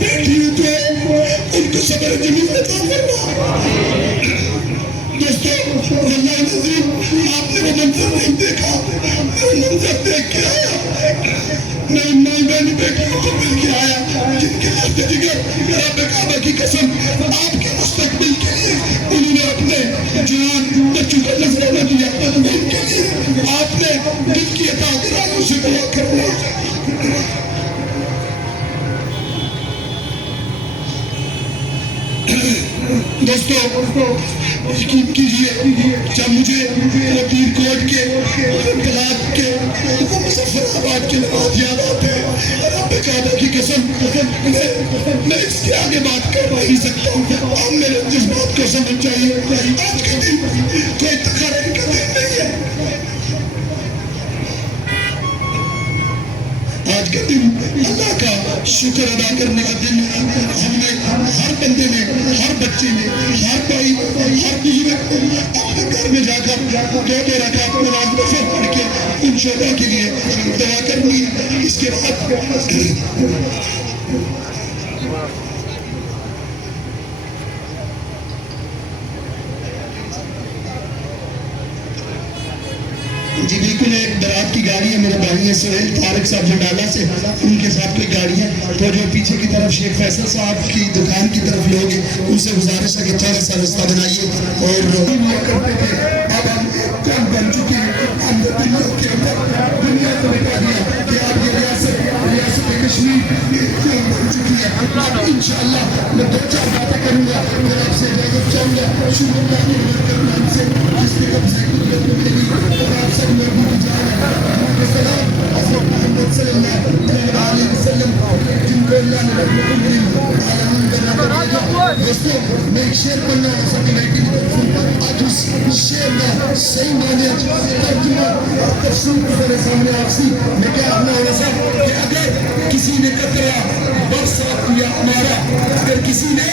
बेटियों को उनको सबर जमीन अता फरमा। दोस्तों वल्लाह नज़ीम आपने वो मंजर नहीं देखा, वो मंजर देख के आया। मैं उन मालवानी बेटियों को मिल के आया जिनके लफ्ज़ जिगर रब काबा की कसम आपके मुस्तकबिल के लिए उन्होंने अपने जान बच्चों का नजराना दिया। उनके लिए आपने दिल की अता करारों से दुआ करना। दोस्तों यकीन कीजिए जब मुझे लकीर कोट के तलाक के मुजफ्फराबाद के नवाज याद आते हैं, रब काबा की कसम मैं इसके आगे बात कर नहीं सकता। आप मेरे जज्बात को समझ जाइए। आज के दिन कोई तकरार का दिन नहीं है। आज का दिन अल्लाह का शुक्र अदा करने का दिन। हमने हर बंदे ने, हर बच्चे ने, हर भाई, हर बुजुर्ग अपने घर में जाकर दो रकात नमाज नफल पढ़ के उन शोधा के लिए दुआ करनी। इसके बाद जी बिल्कुल एक बारात की गाड़ी है, मेरे भाई है सुहेल तारिक साहब जडाला से, उनके साथ कोई गाड़ी है। तो जो पीछे की तरफ शेख फैसल साहब की दुकान की तरफ लोग हैं, उनसे गुजारिश है कि थोड़ा सा रास्ता बनाइए। और करते थे अब हम कौन बन चुके हैं, हम दुनिया के अंदर दुनिया को बता दिया कि आप ये रियासत कश्मीर कौन बन चुकी है। अब इंशाअल्लाह मैं दो चार बातें करूँगा, फिर आपसे इजाजत चाहूँगा। शुरू से जिसके कब्जे कुदरत में मिली और आप सब लोगों की जान सलाम हज़रत मोहम्मद सल्लल्लाहु अलैहि वसल्लम जिनको अल्लाह ने रहमतुल आलमीन बना कर भेजा। दोस्तों मैं एक शेर पढ़ना है सबकी बेटी की तरफ से। आज उस शेर का सही माने तर्जुमा और तफसीर मेरे सामने आपसी मैं क्या अपना होना साहब कि अगर किसी ने कतरा बरसात किया हमारा, अगर किसी ने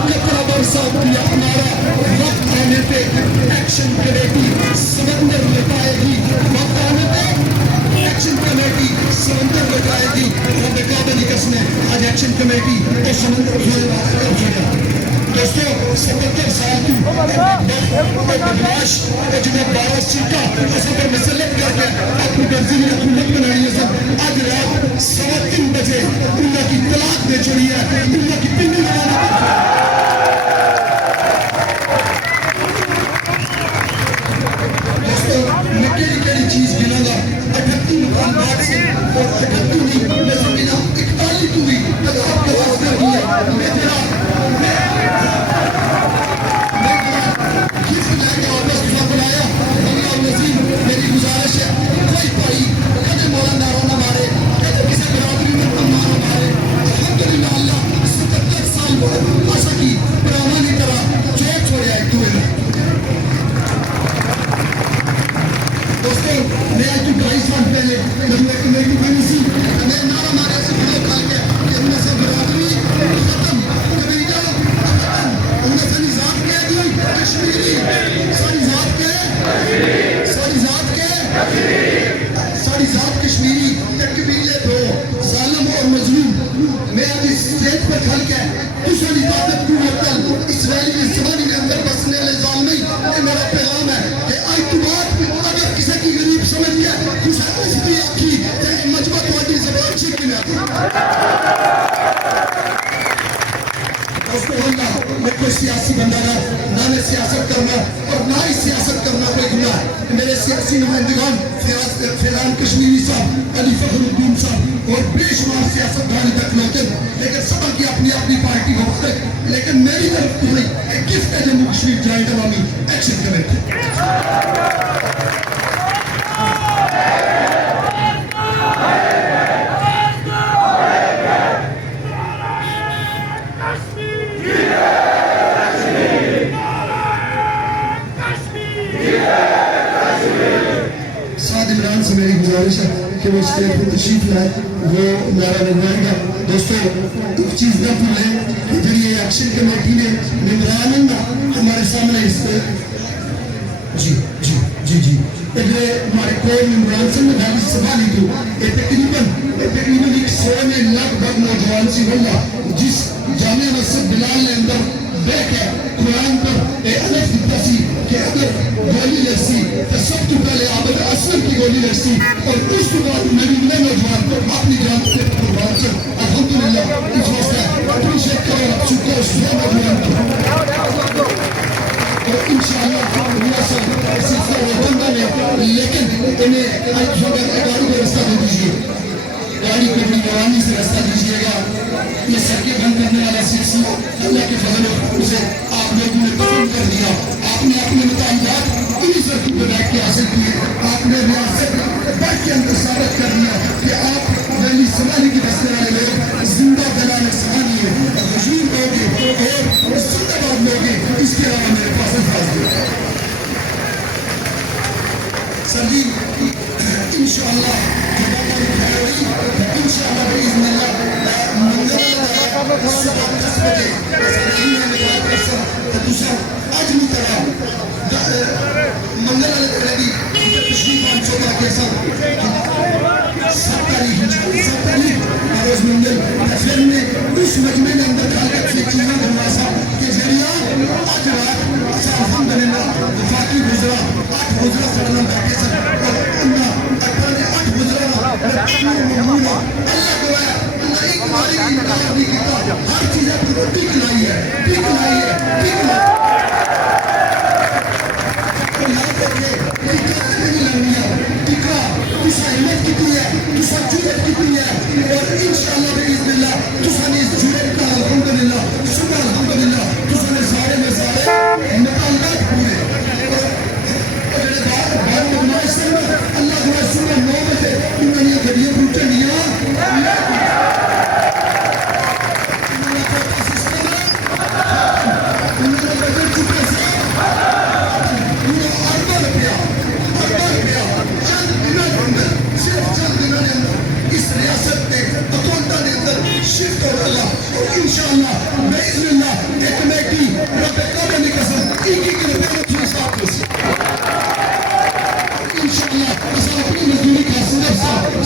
कतरा बरसात किया हमारा, वक्त आने पे एक्शन कमेटी समंदर लगाएगी। वक्त आने पे एक्शन कमेटी समंदर लगाएगी। रब काबा की कसम है आज एक्शन कमेटी तो समंदर उठाएगा। दोस्तों 77 साल की बदमाश जिन्हें 12 सीटा असल पर मुसल्लत करके अपनी गर्जी में हुकूमत बनाई है। आज रात 3:15 बजे उन्ना की तलाक दे छोड़ी है, उन्ना की पिंडी लगाने चीज गिनागा 38 मकान बात से और 38 नहीं मैं समझना 41 हुई अगर आपके पास कर दिया मैं तेरा किस लाके वापस बुलाया। अल्लाह नज़ीम मेरी गुजारिश है कोई भाई कदे मौला नारा ना मारे, कदे किसी बराबरी में मारा मारे। अल्हम्दुलिल्लाह अल्लाह 77 साल बाद आशा की पुरानी तरह जो छोड़े एक दूसरे में। दोस्तों मैं आज 2.5 साल पहले कमेटी बनी सी, मैं नारा मारे से खड़े खा के इनमें से बराबरी खत्म, कबीला खत्म, उनमें से निजात के दी कश्मीरी सारी जात के कश्मीरी कबीले दो जालिम और मजलूम। मैं आज इस स्टेज पर खड़ के दूसरी ताकत को वतन इसराइली की ज़बानी के अंदर बसने वाले जालिम ये मेरा पैगाम है कि आज के बाद अगर किसी की गरीब समझ गया किसी इसकी आखी चाहे मजबूत वाली ज़बान छीन के आती। मैं कोई सियासी बंदा ना मैं सियासत करना और ना ही सियासत करना कोई गुनाह। मेरे सियासी नुमाइंदगान फैलान कश्मीरी साहब, अली फखरुद्दीन साहब और बेशुमार सियासतदान तक होते, लेकिन सबक की अपनी अपनी पार्टी हो तक। लेकिन मेरी तरफ तो नहीं एक गिफ्ट है जम्मू कश्मीर जॉइंट अवामी एक्शन कमेटी। इमरान से मेरी गुजारिश है कि वो स्टेज पर तशरीफ लाए, वो नारा लगवाएगा। दोस्तों एक चीज़ न भूलें कि जी ये एक्शन कमेटी ने इमरान हमारे सामने इस जी जी जी जी हमारे कोई इमरान सिंह ने सवाल ही थी ये तकरीबन 100 में लगभग नौजवान सी वल्ला जिस जामिया मस्जिद बिलाल ने अंदर बैठ के कुरान पर अलफ दिता सी कि अगर गोली लगसी तो सब तो पहले आबद असलम की गोली लगसी और उसके बाद मेरी नौजवान को अपनी जान से कुर्बान कर अल्हम्दुलिल्लाह इस वास्ते अप्रिशिएट करो चुका उस नौजवान को और इंशाअल्लाह मेरा सब सिलसिला होता है लेकिन इन्हें एक गाड़ी को रास्ता दे दीजिए गाड़ी को अपनी रवानी से रास्ता दीजिएगा ये सड़कें बंद करने वाला सिलसिला अल्लाह के फजल उसे आप लोगों ने पसंद कर दिया आपने अपने मुताबिक इन्हीं सड़कों पर बैठ के हासिल किए आपने रियासत बैठ के अंदर साबित कर दिया कि आप दिल्ली समानी की बसने वाले लोग जिंदा दलाल सहानी है हजूर लोगे और जिंदाबाद लोगे इसके अलावा मेरे पास अल्फाज सभी इंशाअल्लाह इंशाअल्लाह बिइज़्निल्लाह दूसरा आज मुतला मंगल अलग तशरीफ आन चौदह के साथ 7 तारीख रोज मंगल फिर में उस मजमे में अंदर खालकत से चीज़ें धनवासा के जरिया आज रात अल्हम्दुलिल्लाह वफाकी गुजरा 8 गुजरा सड़ना बैठे सर और अन्ना 8 गुजरा अल्लाह गवाया एक हमारी इनकार नहीं किया हर चीज़ आपको टिक लाई है और इंशाअल्लाह बिइज़्निल्लाह तुसाने इस जुड़े का अल्हम्दुलिल्लाह सुबह अल्हम्दुलिल्लाह तुसाने सारे में सारे मुताल्लात पूरे और जेड़े बाहर बनाए सन अल्लाह दुआ सुबह 9 बजे उन्होंने गड्डियां बूटे लिया शिफ्ट हो रहा और इंशाअल्लाह बिइज़्निल्लाह एक कमेटी रब काबा की कसम एक रुपए में छह सात इंशाअल्लाह असा अपनी मजदूरी का सिर्फ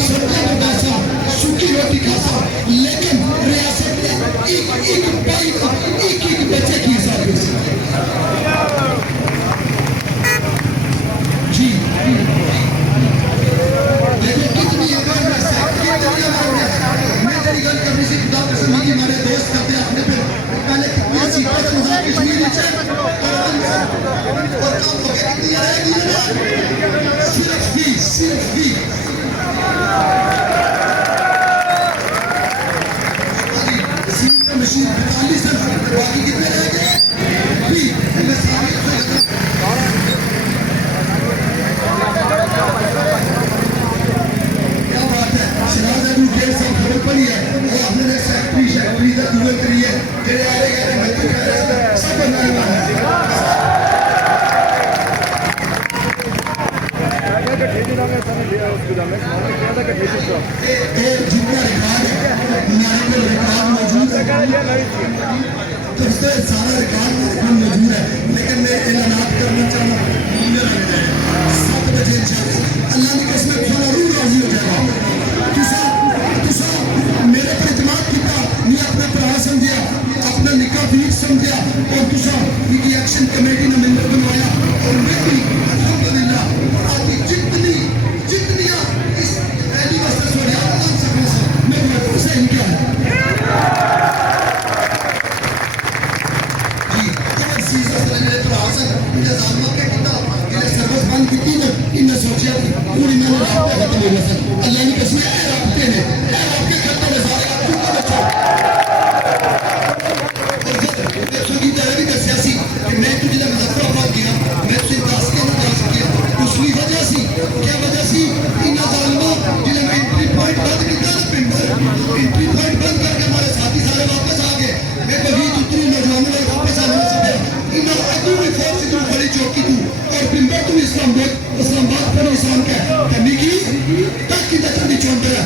सरकार का पैसा सूखी रोटी खाता लेकिन रियासत में एक बच्चे की हिसाब जी देखो कितनी अवेयरनेस है मैं तेरी गल करनी सी खुदा कसम की हमारे दोस्त करते अपने पे पहले कितनी सीखा था कश्मीरी से और काम हो गया कितनी रहेगी सिर्फ भी मशीन 45 बाकी कितने रह गए भी मैं सारे खबर पड़ी है वो अपने फैक्ट्री का दुआ करी है तेरे आ रहे बच्चे सब बनाने वाला है जितना रिकॉर्ड है हमारे को रिकॉर्ड मौजूद है तो इससे सारा रिकॉर्ड मौजूद है लेकिन मैं ऐलानात करना चाहूँ 7 बजे अल्लाह की कसम जरूर राजी हो जाएगा मेरे पर इतमाद किया मैं अपना भरा समझिया अपना निकाह भी समझिया और तुसा इनकी एक्शन कमेटी ने मेंबर बनवाया और मैं भी अल्हम्दुलिल्लाह आपकी जितनी इस रैली वास्ते सोनिया मान सकने से मैं तो से ही क्या है जी अगर सीधा से मेरे तो हासिल मुझे जानमा के कितना इन्हें सर्विस बंद की थी इन्हें सोचा पूरी मैंने रास्ता खत्म हो गया अल्लाह की कसम है रखते हैं आपके खत्म में सारे मैं तुझे मुजफ्फराबाद गया मैं तुझे दस के नहीं जा सकिया उसकी वजह सी क्या वजह सी इन्ना जालिमा जिन्हें एंट्री पॉइंट बंद किया ना पिंड एंट्री पॉइंट बंद करके हमारे साथी सारे वापस आ गए मैं कभी उतरी नौजवानों ने वापस आने से पहले इन्ना अदू में फोर्स तू बड़ी चौकी तू और पिंड तू इस्लामाबाद पर इस्लाम का कमी की तक की तक नहीं छोड़ रहा